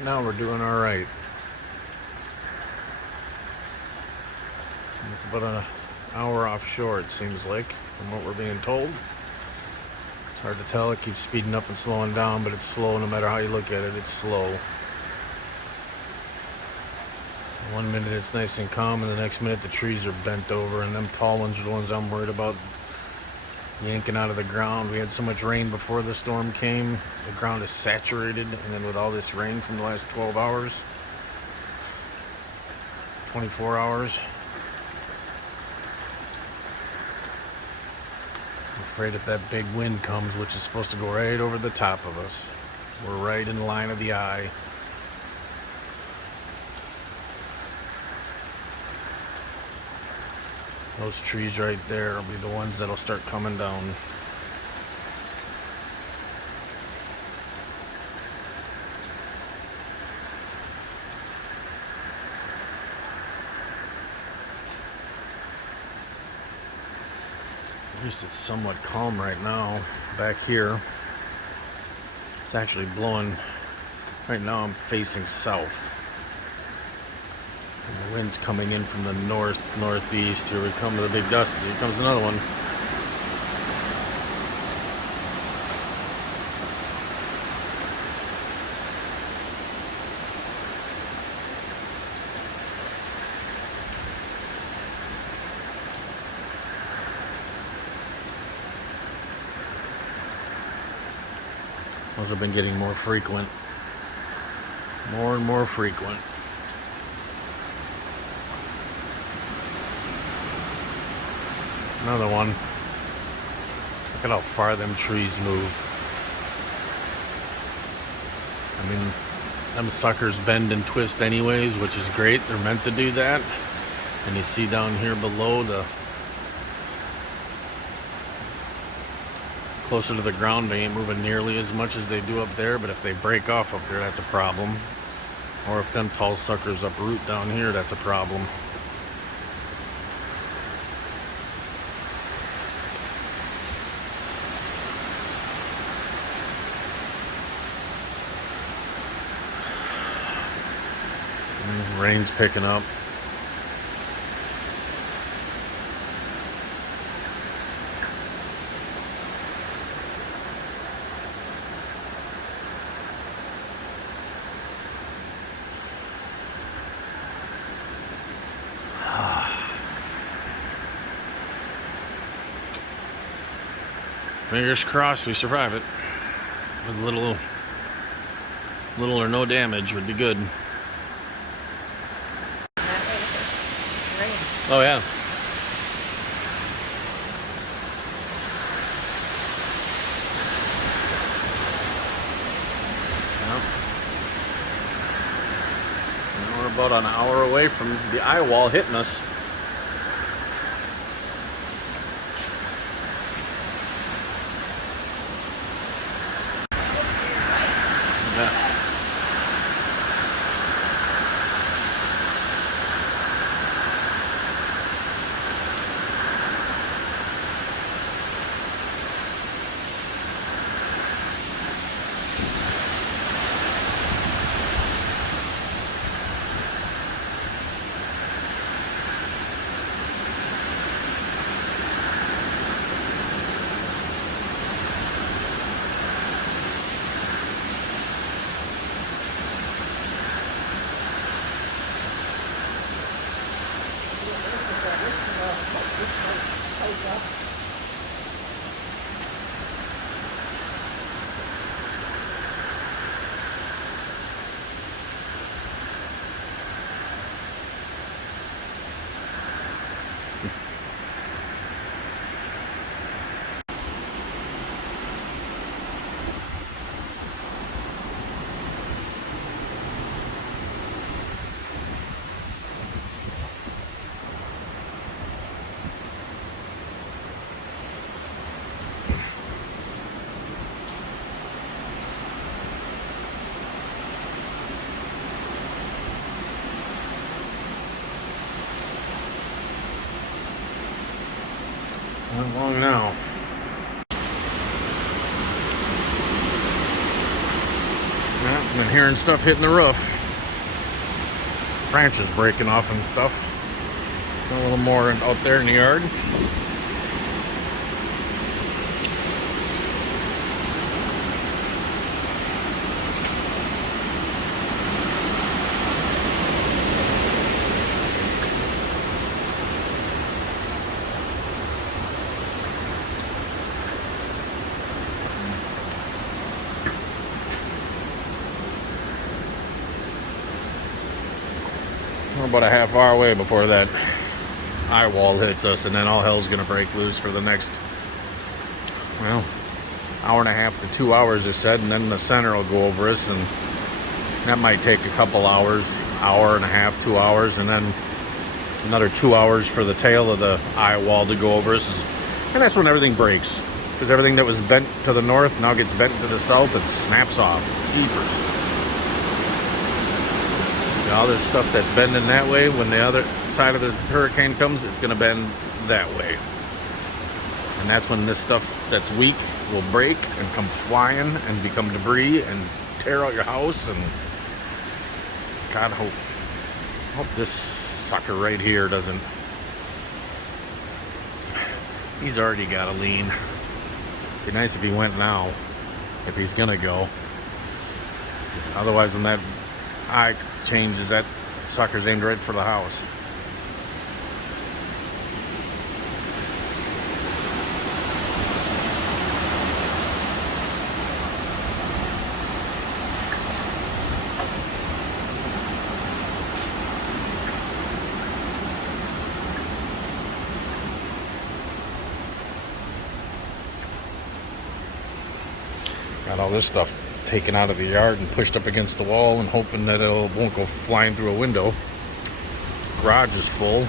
right now we're doing all right. It's about an hour offshore, it seems like, from what we're being told. It's hard to tell. It keeps speeding up and slowing down, but it's slow no matter how you look at it. It's slow. 1 minute it's nice and calm, and the next minute the trees are bent over, and them tall ones are the ones I'm worried about yanking out of the ground. We had so much rain before the storm came. The ground is saturated, and then with all this rain from the last 12 hours, 24 hours, I'm afraid if that big wind comes, which is supposed to go right over the top of us, we're right in the line of the eye. Those trees right there will be the ones that'll start coming down. At least it's somewhat calm right now. Back here, it's actually blowing. Right now I'm facing south. And the wind's coming in from the northeast. Here we come to the big dust. Here comes another one. Those have been getting more frequent. More and more frequent. Another one. Look at how far them trees move. I mean, them suckers bend and twist anyways, which is great. They're meant to do that. And you see down here below, the closer to the ground, they ain't moving nearly as much as they do up there. But if they break off up there, that's a problem. Or if them tall suckers uproot down here, that's a problem. Rain's picking up. Fingers crossed we survive it. With little or no damage would be good. Oh yeah. Well, we're about an hour away from the eye wall hitting us. Yeah. Not long now. Yeah. I've been hearing stuff hitting the roof. Branches breaking off and stuff. A little more out there in the yard. We're about a half hour away before that eye wall hits us, and then all hell's gonna break loose for the next, well, hour and a half to 2 hours, it said, and then the center will go over us, and that might take a couple hours, hour and a half, 2 hours, and then another 2 hours for the tail of the eye wall to go over us, and that's when everything breaks, because everything that was bent to the north now gets bent to the south and snaps off. Jeepers. All this stuff that's bending that way, when the other side of the hurricane comes, it's going to bend that way. And that's when this stuff that's weak will break and come flying and become debris and tear out your house. And God, hope this sucker right here doesn't. He's already got a lean. Be nice if he went now, if he's going to go. Otherwise, when that eye changes, that sucker's aimed right for the house. Got all this stuff taken out of the yard and pushed up against the wall and hoping that it won't go flying through a window. Garage is full.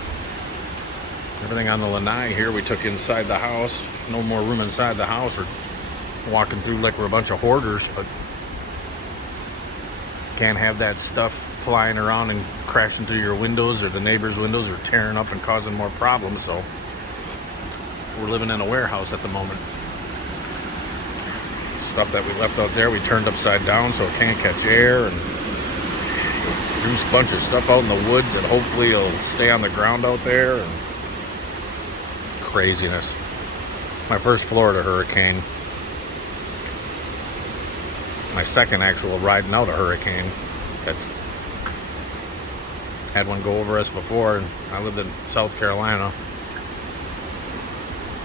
Everything on the lanai here we took inside the house. No more room inside the house. We're walking through like we're a bunch of hoarders, but can't have that stuff flying around and crashing through your windows or the neighbors' windows or tearing up and causing more problems. So we're living in a warehouse at the moment. Stuff that we left out there we turned upside down so it can't catch air, and threw a bunch of stuff out in the woods that hopefully it'll stay on the ground out there. And craziness. My first Florida hurricane. My second actual riding out a hurricane. That's had one go over us before, and I lived in South Carolina.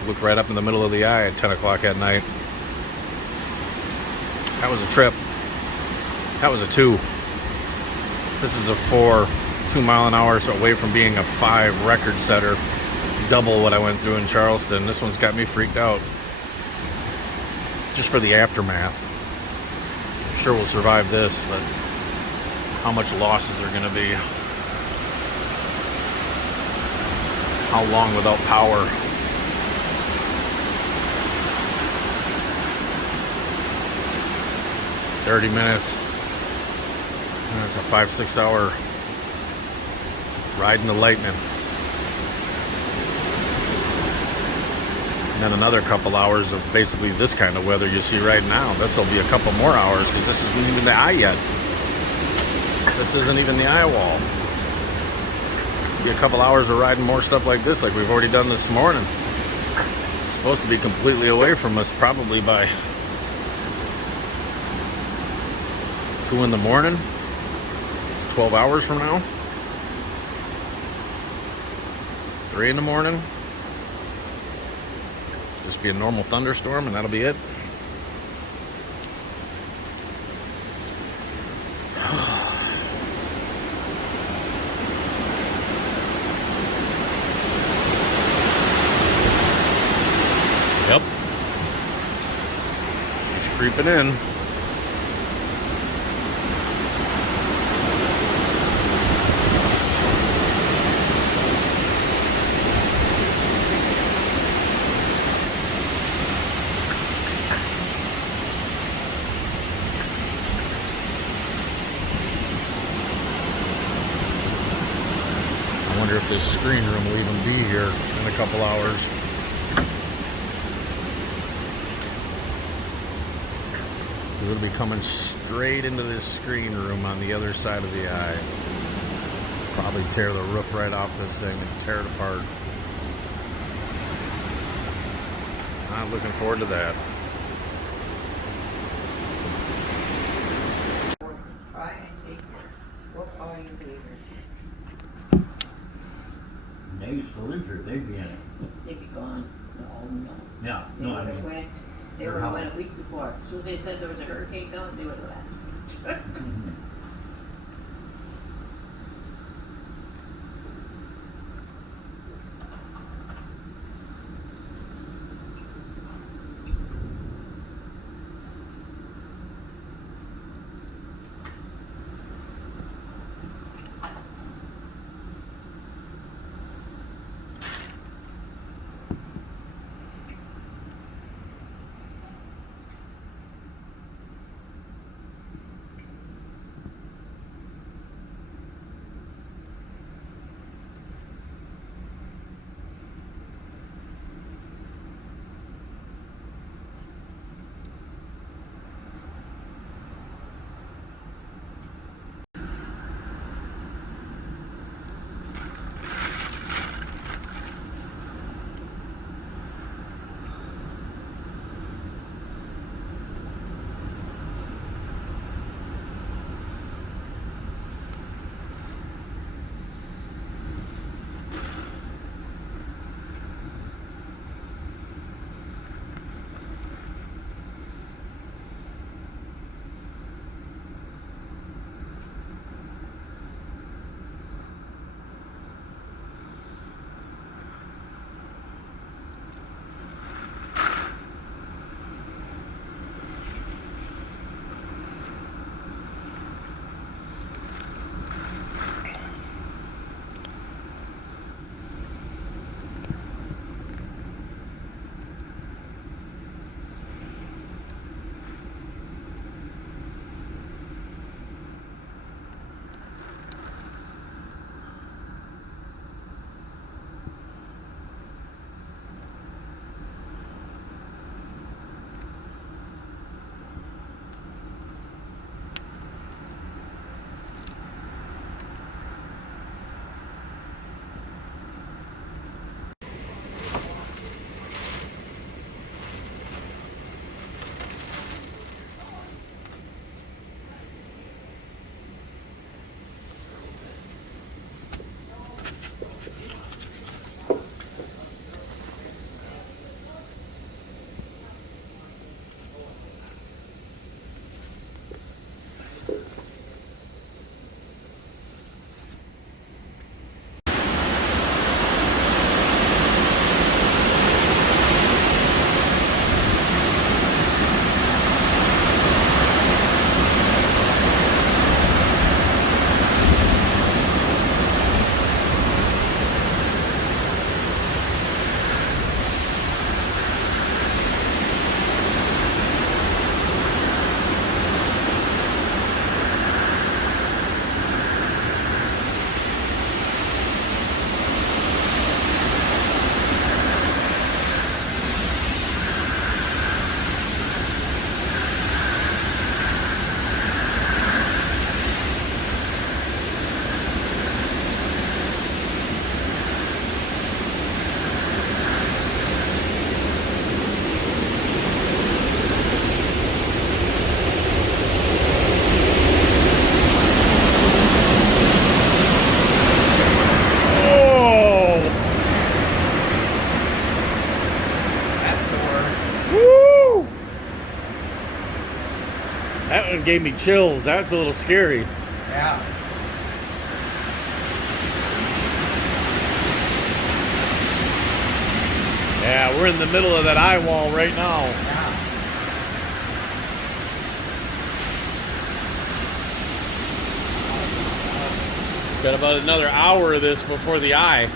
Looked right up in the middle of the eye at 10 o'clock at night. That was a trip. That was a 2. This is a 4, 2 mile an hour, so away from being a 5 record setter. Double what I went through in Charleston. This one's got me freaked out. Just for the aftermath. I'm sure we'll survive this, but how much losses are going to be? How long without power? $30 minutes. That's a 5-6 hour ride in the lightning. And then another couple hours of basically this kind of weather you see right now. This will be a couple more hours because this isn't even the eye yet. This isn't even the eye wall. Be a couple hours of riding more stuff like this, like we've already done this morning. It's supposed to be completely away from us probably by 2 in the morning. It's 12 hours from now. 3 in the morning. Just be a normal thunderstorm and that'll be it. Yep. It's creeping in. I wonder if this screen room will even be here in a couple hours. because it'll be coming straight into this screen room on the other side of the eye. Probably tear the roof right off this thing and tear it apart. Not looking forward to that. Try and take what all you do. They used to live here, they'd be in it. They'd be gone. No. Yeah, They no, I would've mean, went. They their would have house. went a week before. As soon as they said there was a hurricane coming, they would have left. That one gave me chills. That's a little scary. yeah. Yeah, we're in the middle of that eye wall right now. Got about another hour of this before the eye.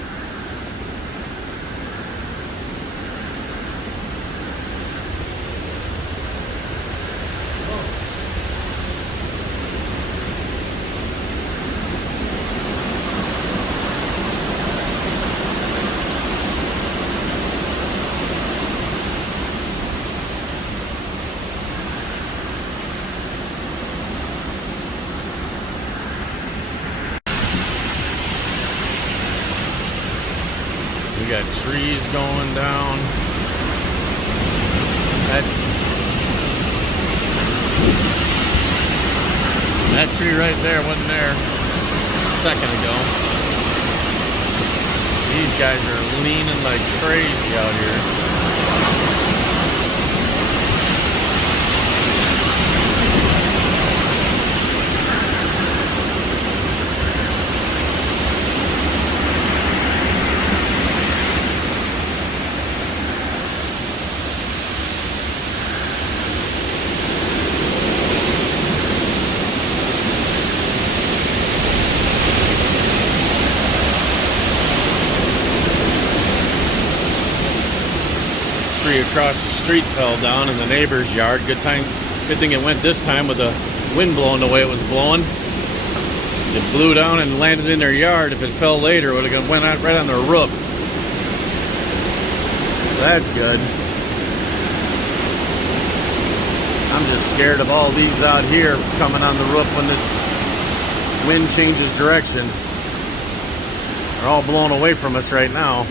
We got trees going down. That tree right there wasn't there a second ago. These guys are leaning like crazy out here. Tree across the street fell down in the neighbor's yard. Good thing it went this time with the wind blowing the way it was blowing. It blew down and landed in their yard. If it fell later, it would have went out right on their roof. So that's good. I'm just scared of all these out here coming on the roof when this wind changes direction. They're all blown away from us right now.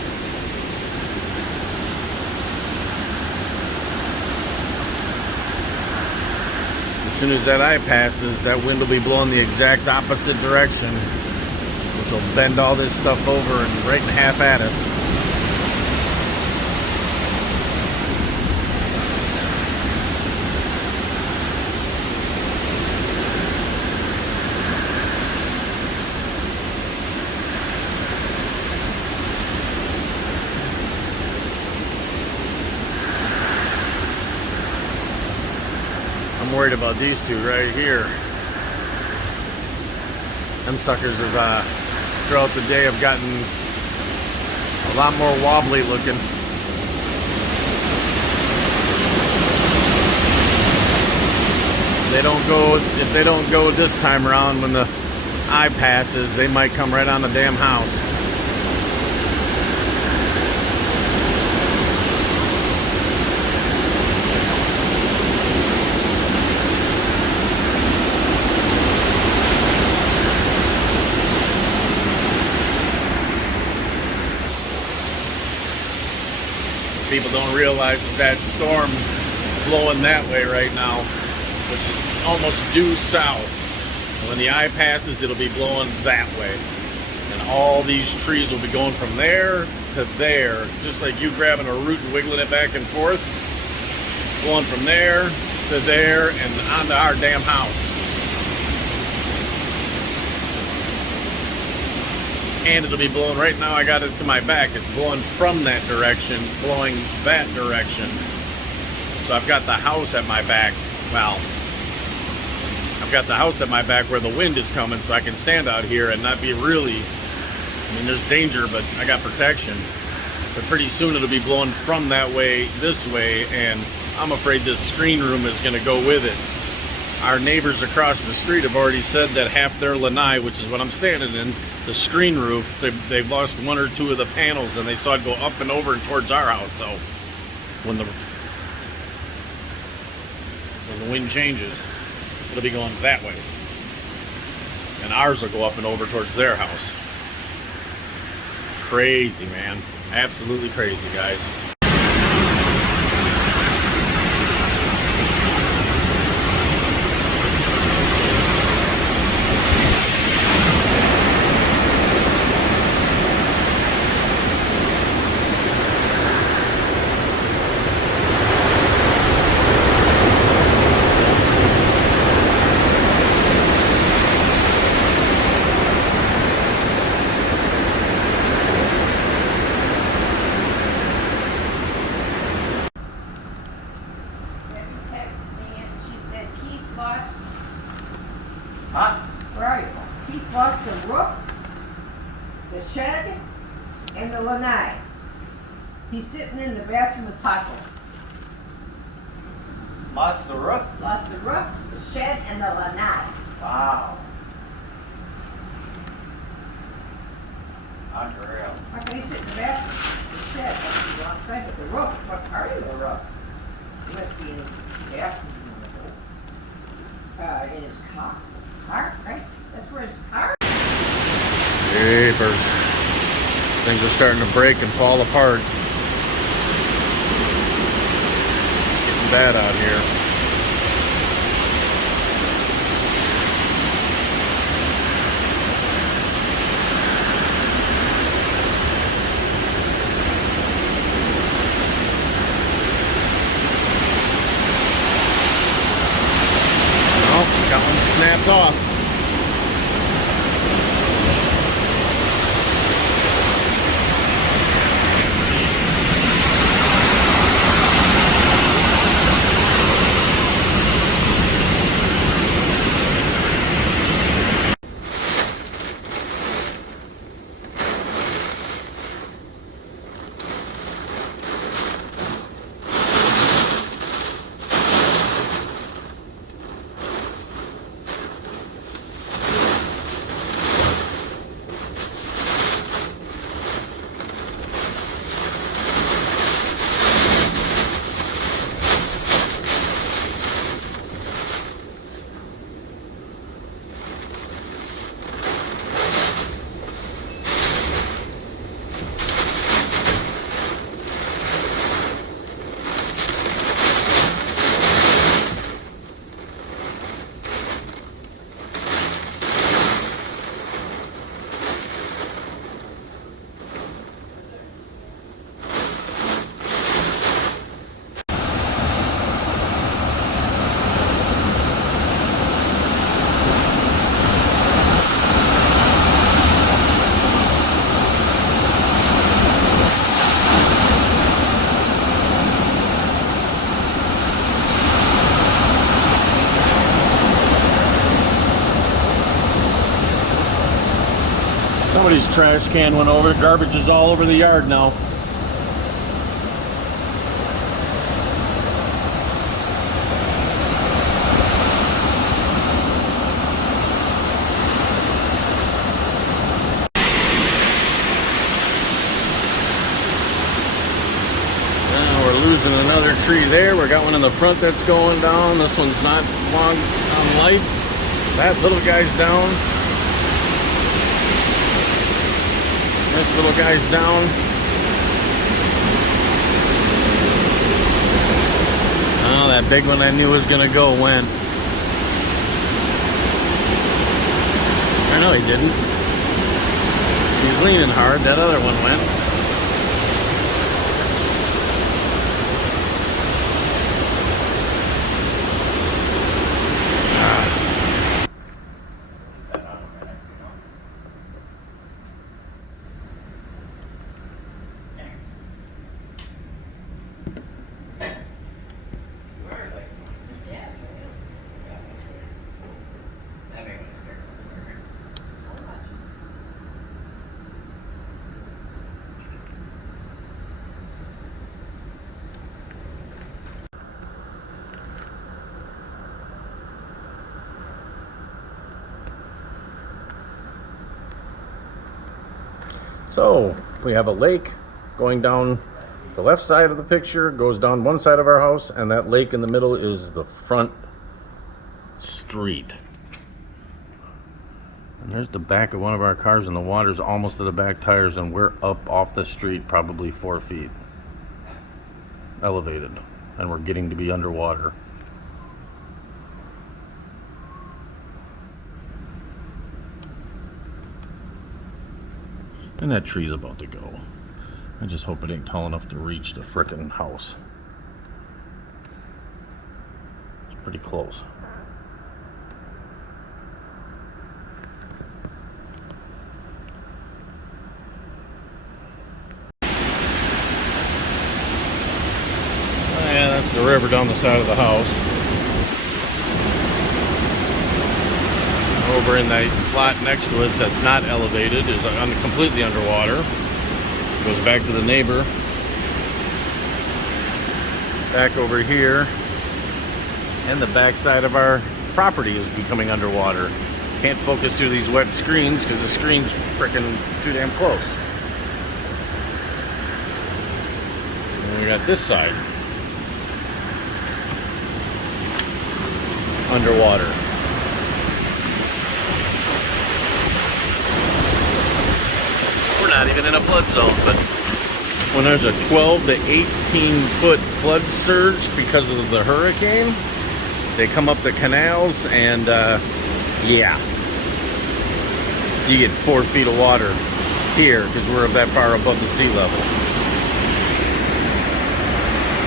As soon as that eye passes, that wind will be blowing the exact opposite direction, which will bend all this stuff over and right in half at us. I'm worried about these two right here. Them suckers have, throughout the day, have gotten a lot more wobbly looking. If they don't go this time around when the eye passes, they might come right on the damn house. People don't realize that storm blowing that way right now, which is almost due south. When the eye passes, it'll be blowing that way. And all these trees will be going from there to there, just like you grabbing a root and wiggling it back and forth. Going from there to there and onto our damn house. And it'll be blowing right now. I got it to my back. It's blowing from that direction, blowing that direction. So I've got the house at my back. Well, I've got the house at my back where the wind is coming, so I can stand out here and not be really, I mean, there's danger, but I got protection. But pretty soon it'll be blowing from that way, this way, and I'm afraid this screen room is going to go with it. Our neighbors across the street have already said that half their lanai, which is what I'm standing in, the screen roof, they've lost one or two of the panels, and they saw it go up and over and towards our house. So when the wind changes, it'll be going that way, and ours will go up and over towards their house. Crazy, man. Absolutely crazy, guys. Huh? Right. Keith lost the roof, the shed, and the lanai. He's sitting in the bathroom with Paco. Lost the roof? Lost the roof, the shed, and the lanai. Wow. Unreal. How can he sit in the bathroom? The shed must be outside, but the roof, what part of the roof? He must be in his bathroom. In his car. Car? Right? That's where his car is. Jeepers. Things are starting to break and fall apart. Getting bad out here. Got one snapped off. Somebody's trash can went over. Garbage is all over the yard now. We're losing another tree there. We got one in the front that's going down. This one's not long on life. That little guy's down. This little guy's down. Oh, that big one I knew was gonna go went. Or no, he didn't. He's leaning hard. That other one went. So we have a lake going down the left side of the picture, goes down one side of our house, and that lake in the middle is the front street. And there's the back of one of our cars, and the water's almost to the back tires, and we're up off the street probably 4 feet elevated, and we're getting to be underwater. And that tree's about to go. I just hope it ain't tall enough to reach the frickin' house. It's pretty close. Yeah, that's the river down the side of the house. Over in that plot next to us that's not elevated is completely underwater. Goes back to the neighbor. Back over here. And the back side of our property is becoming underwater. Can't focus through these wet screens because the screen's freaking too damn close. And we got this side underwater. not even in a flood zone, but when there's a 12 to 18 foot flood surge because of the hurricane, they come up the canals and yeah, you get 4 feet of water here because we're that far above the sea level.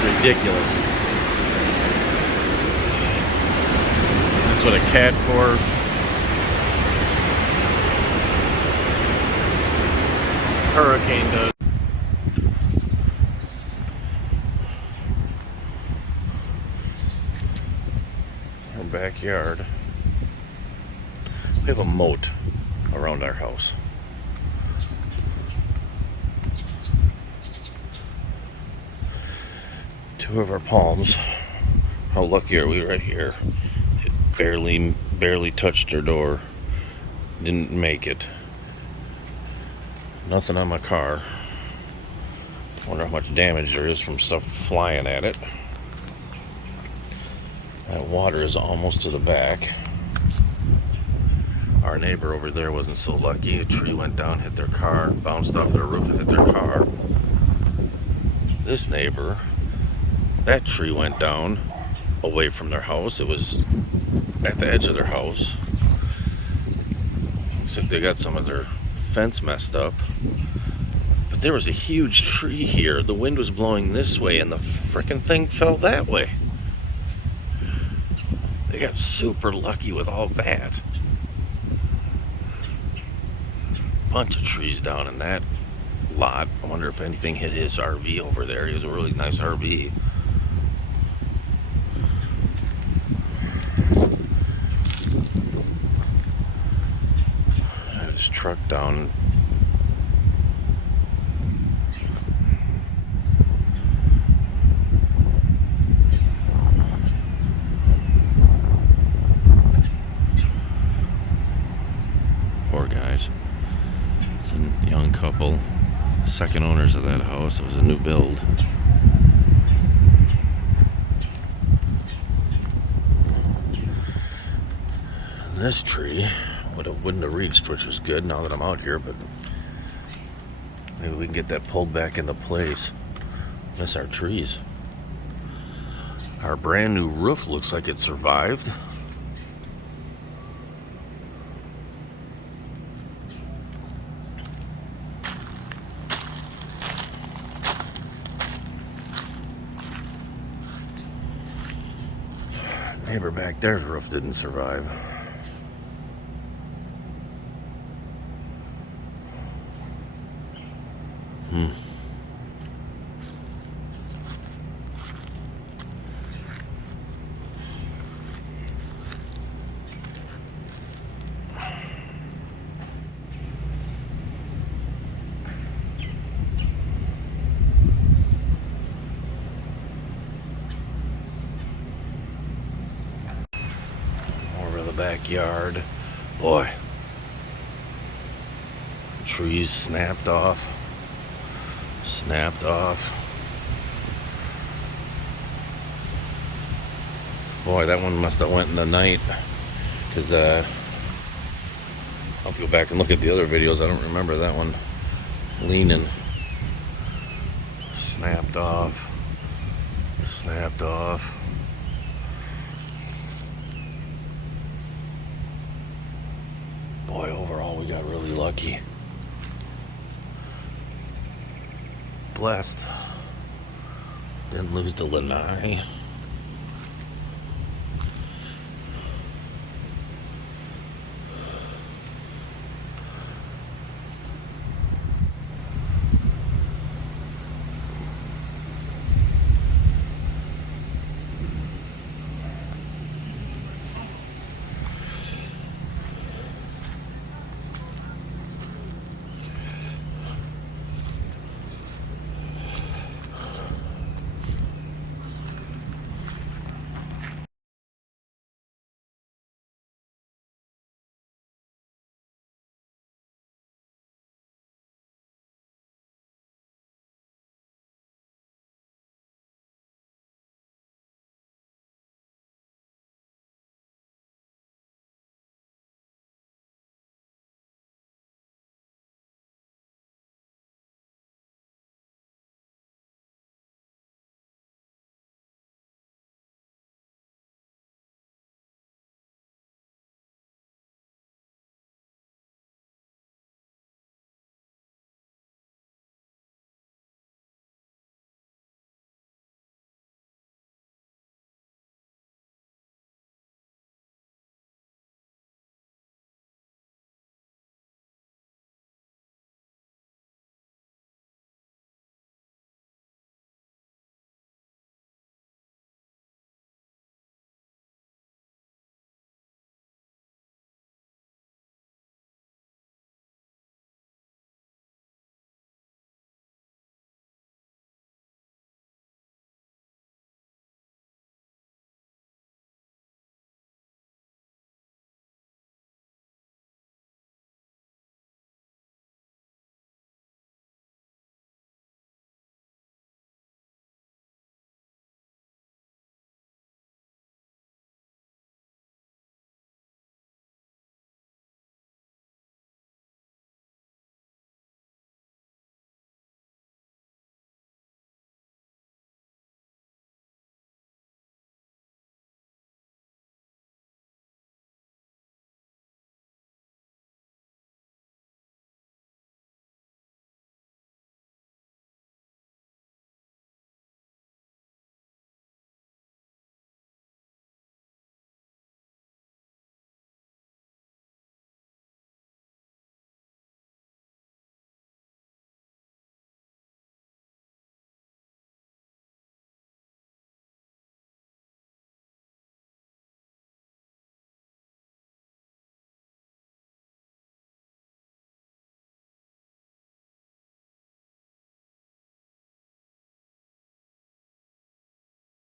Ridiculous. That's what a Cat 4 hurricane does. Our backyard. We have a moat around our house. Two of our palms. How lucky are we right here? It barely touched our door. Didn't make it. Nothing on my car. Wonder how much damage there is from stuff flying at it. That water is almost to the back. Our neighbor over there wasn't so lucky. A tree went down, hit their car, bounced off their roof and hit their car. This neighbor, that tree went down away from their house. It was at the edge of their house. Looks like they got some of their fence messed up. But there was a huge tree here. The wind was blowing this way and the frickin' thing fell that way. They got super lucky with all that. Bunch of trees down in that lot. I wonder if anything hit his RV over there. He has a really nice RV. I had his truck down. Poor guys. It's a young couple, second owners of that house. It was a new build. And this tree wouldn't have reached, which was good now that I'm out here, but maybe we can get that pulled back into place. Miss our trees. Our brand new roof looks like it survived. Neighbor back there's roof didn't survive. Backyard. Boy, trees snapped off. Boy, that one must have went in the night, because I'll have to go back and look at the other videos. I don't remember that one leaning. Snapped off. Boy, overall we got really lucky. Blessed. Didn't lose the lanai.